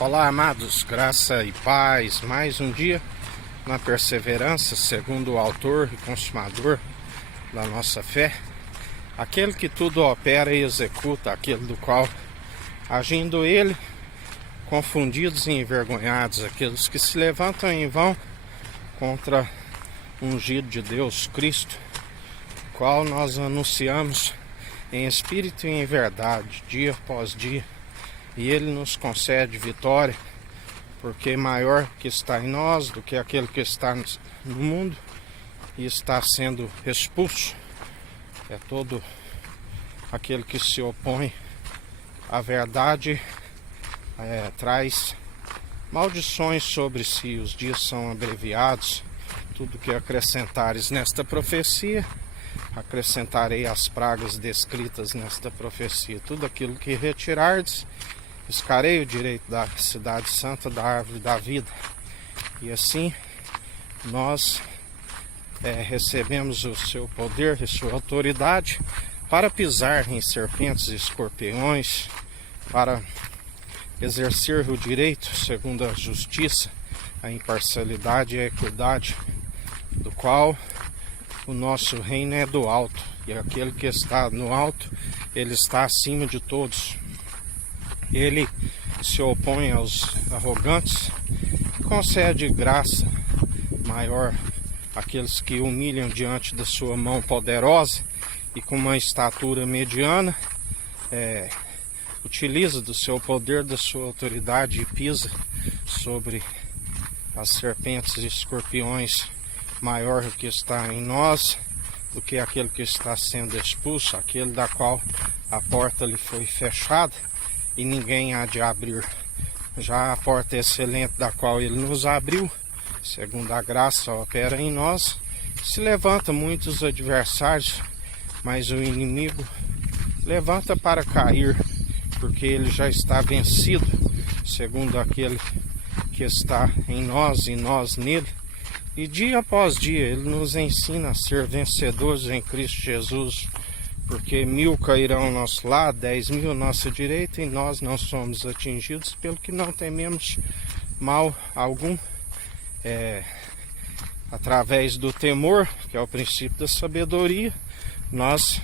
Olá, amados, graça e paz, mais um dia na perseverança, segundo o autor e consumador da nossa fé, aquele que tudo opera e executa, aquele do qual, agindo ele, confundidos e envergonhados, aqueles que se levantam em vão contra o ungido de Deus, Cristo, qual nós anunciamos em espírito e em verdade, dia após dia, e ele nos concede vitória, porque maior que está em nós do que aquele que está no mundo e está sendo expulso é todo aquele que se opõe à verdade, traz maldições sobre si. Os dias são abreviados. Tudo que acrescentares nesta profecia, acrescentarei as pragas descritas nesta profecia. Tudo aquilo que retirardes, riscarei o direito da cidade santa, da árvore da vida. E assim nós recebemos o seu poder e sua autoridade para pisar em serpentes e escorpiões, para exercer o direito segundo a justiça, a imparcialidade e a equidade, do qual o nosso reino é do alto, e aquele que está no alto, ele está acima de todos. Ele se opõe aos arrogantes e concede graça maior àqueles que humilham diante da sua mão poderosa e com uma estatura mediana, utiliza do seu poder, da sua autoridade e pisa sobre as serpentes e escorpiões. Maior do que está em nós do que aquele que está sendo expulso, aquele da qual a porta lhe foi fechada e ninguém há de abrir. Já a porta excelente da qual ele nos abriu, segundo a graça opera em nós, se levanta muitos adversários, mas o inimigo levanta para cair, porque ele já está vencido, segundo aquele que está em nós e nós nele. E dia após dia ele nos ensina a ser vencedores em Cristo Jesus, porque 1000 cairão ao nosso lado, 10.000 à nossa direita, e nós não somos atingidos, pelo que não tememos mal algum, através do temor, que é o princípio da sabedoria, nós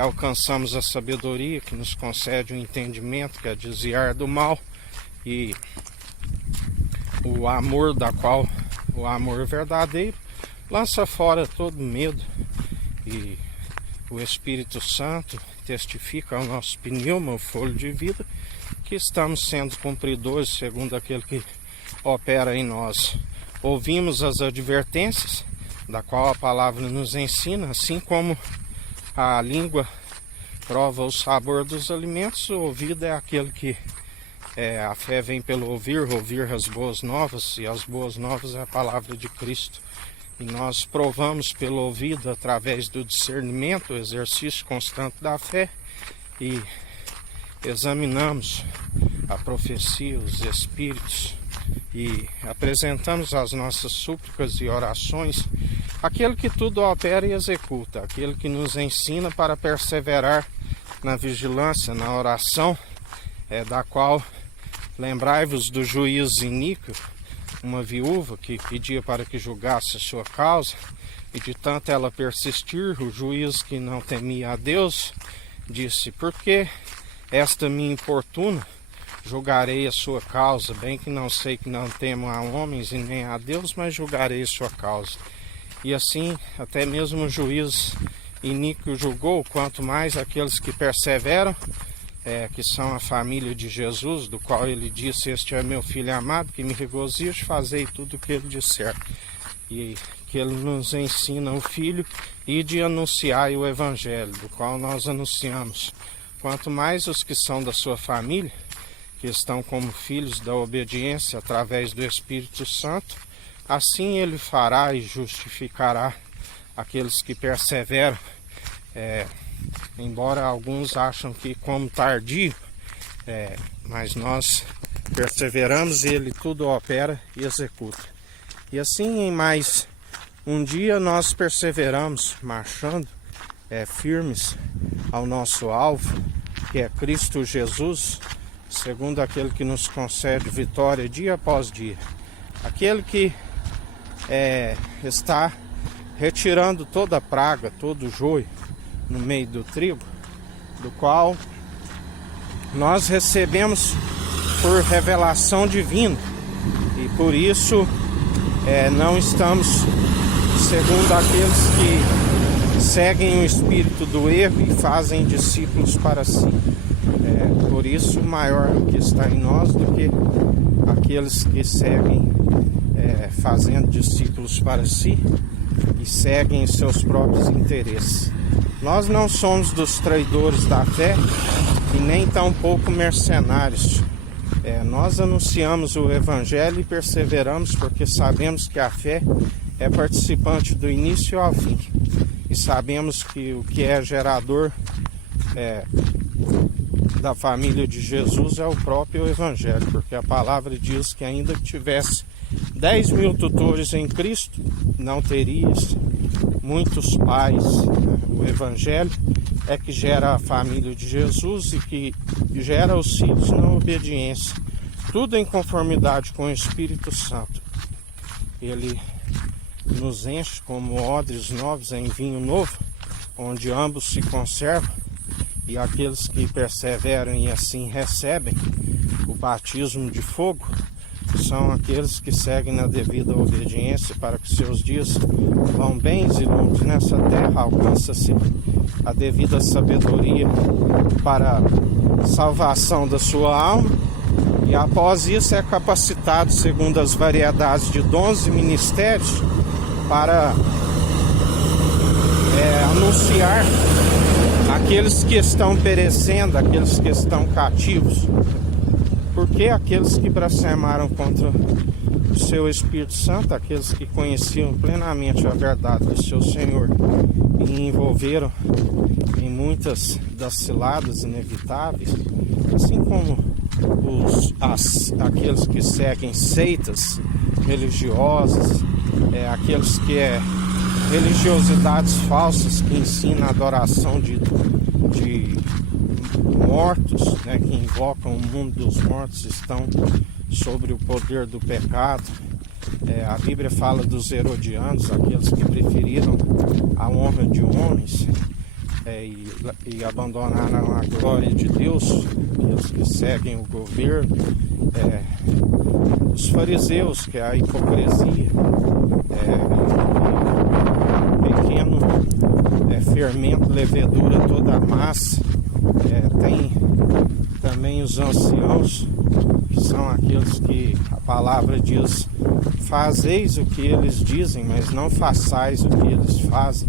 alcançamos a sabedoria, que nos concede o entendimento, que é desviar do mal, e o amor da qual o amor verdadeiro lança fora todo medo, e o Espírito Santo testifica ao nosso pneuma, o fôlego de vida, que estamos sendo cumpridores segundo aquele que opera em nós. Ouvimos as advertências, da qual a palavra nos ensina, assim como a língua prova o sabor dos alimentos, o ouvido é aquele que a fé vem pelo ouvir as boas novas, e as boas novas é a palavra de Cristo. E nós provamos pelo ouvido, através do discernimento, o exercício constante da fé, e examinamos a profecia, os espíritos, e apresentamos as nossas súplicas e orações aquele que tudo opera e executa, aquele que nos ensina para perseverar na vigilância, na oração, da qual lembrai-vos do juiz iníquo, uma viúva que pedia para que julgasse a sua causa, e de tanto ela persistir, o juiz, que não temia a Deus, disse: porque esta me importuna, julgarei a sua causa, bem que não sei que não temo a homens e nem a Deus, mas julgarei a sua causa. E assim, até mesmo o juiz iníquo julgou, quanto mais aqueles que perseveram, que são a família de Jesus, do qual ele disse: este é meu filho amado, que me regozijo, fazei tudo o que ele disser. E que ele nos ensina o Filho, e de anunciar o Evangelho, do qual nós anunciamos. Quanto mais os que são da sua família, que estão como filhos da obediência através do Espírito Santo, assim ele fará e justificará aqueles que perseveram, embora alguns acham que como tardio, mas nós perseveramos e ele tudo opera e executa. E assim, em mais um dia, nós perseveramos, marchando firmes ao nosso alvo, que é Cristo Jesus, segundo aquele que nos concede vitória dia após dia, aquele que está retirando toda a praga, todo o joio no meio do trigo, do qual nós recebemos por revelação divina, e por isso não estamos segundo aqueles que seguem o espírito do erro e fazem discípulos para si. Por isso maior o que está em nós do que aqueles que seguem fazendo discípulos para si e seguem seus próprios interesses. Nós não somos dos traidores da fé e nem tampouco mercenários. Nós anunciamos o Evangelho e perseveramos porque sabemos que a fé é participante do início ao fim. E sabemos que o que é gerador da família de Jesus é o próprio Evangelho, porque a palavra diz que ainda que tivesse 10 mil tutores em Cristo, não terias muitos pais. O Evangelho é que gera a família de Jesus e que gera os filhos na obediência, tudo em conformidade com o Espírito Santo. Ele nos enche como odres novos em vinho novo, onde ambos se conservam, e aqueles que perseveram e assim recebem o batismo de fogo são aqueles que seguem na devida obediência para que seus dias vão bens e longos nessa terra, alcança-se a devida sabedoria para a salvação da sua alma, e após isso é capacitado segundo as variedades de dons e ministérios para anunciar aqueles que estão perecendo, aqueles que estão cativos. Porque aqueles que blasfemaram contra o seu Espírito Santo, aqueles que conheciam plenamente a verdade do seu Senhor e envolveram em muitas das ciladas inevitáveis, assim como aqueles que seguem seitas religiosas, aqueles que religiosidades falsas que ensinam a adoração de mortos, que invocam o mundo dos mortos, estão sobre o poder do pecado. A Bíblia fala dos herodianos, aqueles que preferiram a honra de homens e abandonaram a glória de Deus, aqueles que seguem o governo, os fariseus, que é a hipocrisia, pequeno fermento, levedura toda a massa. Tem também os anciãos, que são aqueles que a palavra diz: fazeis o que eles dizem, mas não façais o que eles fazem,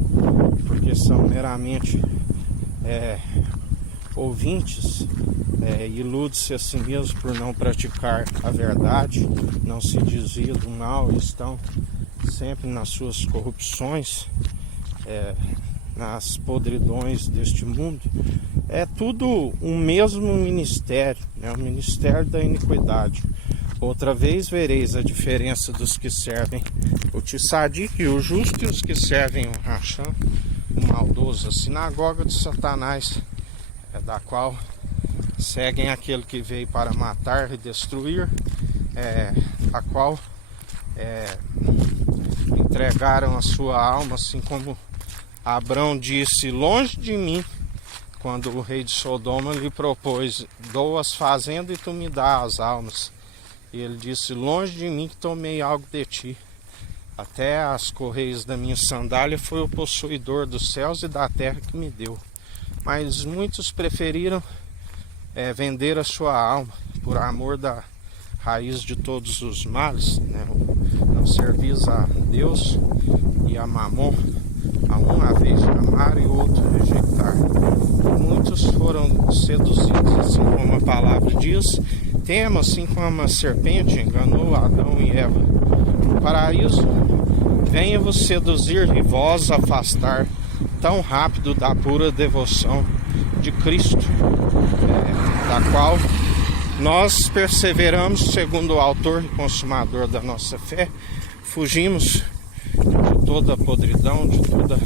porque são meramente ouvintes, ilude-se a si mesmo por não praticar a verdade, não se desvia do mal, estão sempre nas suas corrupções, nas podridões deste mundo. É tudo um mesmo ministério, o ministério da iniquidade. Outra vez vereis a diferença dos que servem o Tissadique e o justo, e os que servem o Racham, o maldoso, a sinagoga de Satanás, da qual seguem aquele que veio para matar e destruir, a qual entregaram a sua alma, assim como Abrão disse: longe de mim, quando o rei de Sodoma lhe propôs: dou as fazendas e tu me dá as almas. E ele disse: longe de mim que tomei algo de ti. Até as correias da minha sandália foi o possuidor dos céus e da terra que me deu. Mas muitos preferiram vender a sua alma por amor da raiz de todos os males, não servis a Deus e a Mamon, a um a vez de amar e o outro rejeitar. E muitos foram seduzidos, assim como a palavra diz: tema, assim como a serpente enganou Adão e Eva no paraíso, venha vos seduzir e vós afastar tão rápido da pura devoção de Cristo, da qual nós perseveramos segundo o autor e consumador da nossa fé. Fugimos de toda a podridão, de toda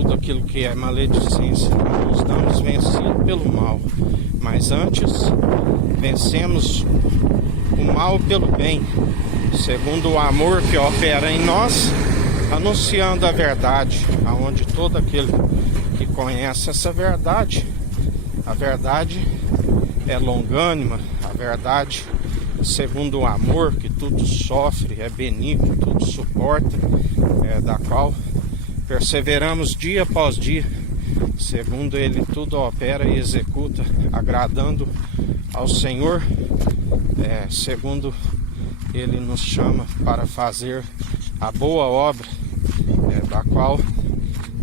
tudo aquilo que é maledicência. Nos damos vencido pelo mal, mas antes vencemos o mal pelo bem, segundo o amor que opera em nós, anunciando a verdade, aonde todo aquele que conhece essa verdade, a verdade é longânima, a verdade segundo o amor que tudo sofre, é benigno, tudo suporta, da qual perseveramos dia após dia, segundo ele tudo opera e executa, agradando ao Senhor, segundo ele nos chama para fazer a boa obra, da qual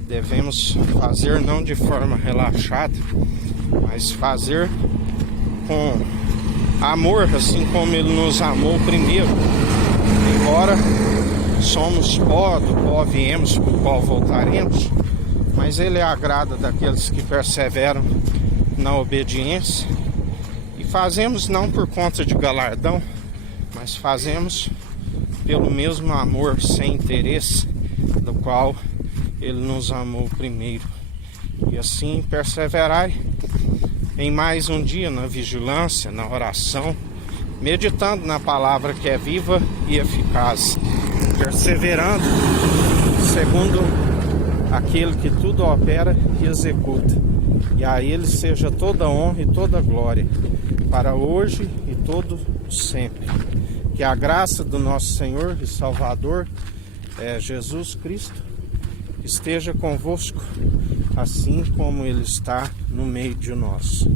devemos fazer não de forma relaxada, mas fazer com amor, assim como ele nos amou primeiro. Embora somos pó, do pó viemos, para o pó voltaremos, mas ele agrada daqueles que perseveram na obediência, e fazemos não por conta de galardão, mas fazemos pelo mesmo amor, sem interesse, do qual ele nos amou primeiro. E assim perseverai em mais um dia na vigilância, na oração, meditando na palavra que é viva e eficaz, perseverando segundo aquele que tudo opera e executa. E a ele seja toda honra e toda glória, para hoje e todo sempre. Que a graça do nosso Senhor e Salvador, Jesus Cristo, esteja convosco, assim como ele está no meio de nós.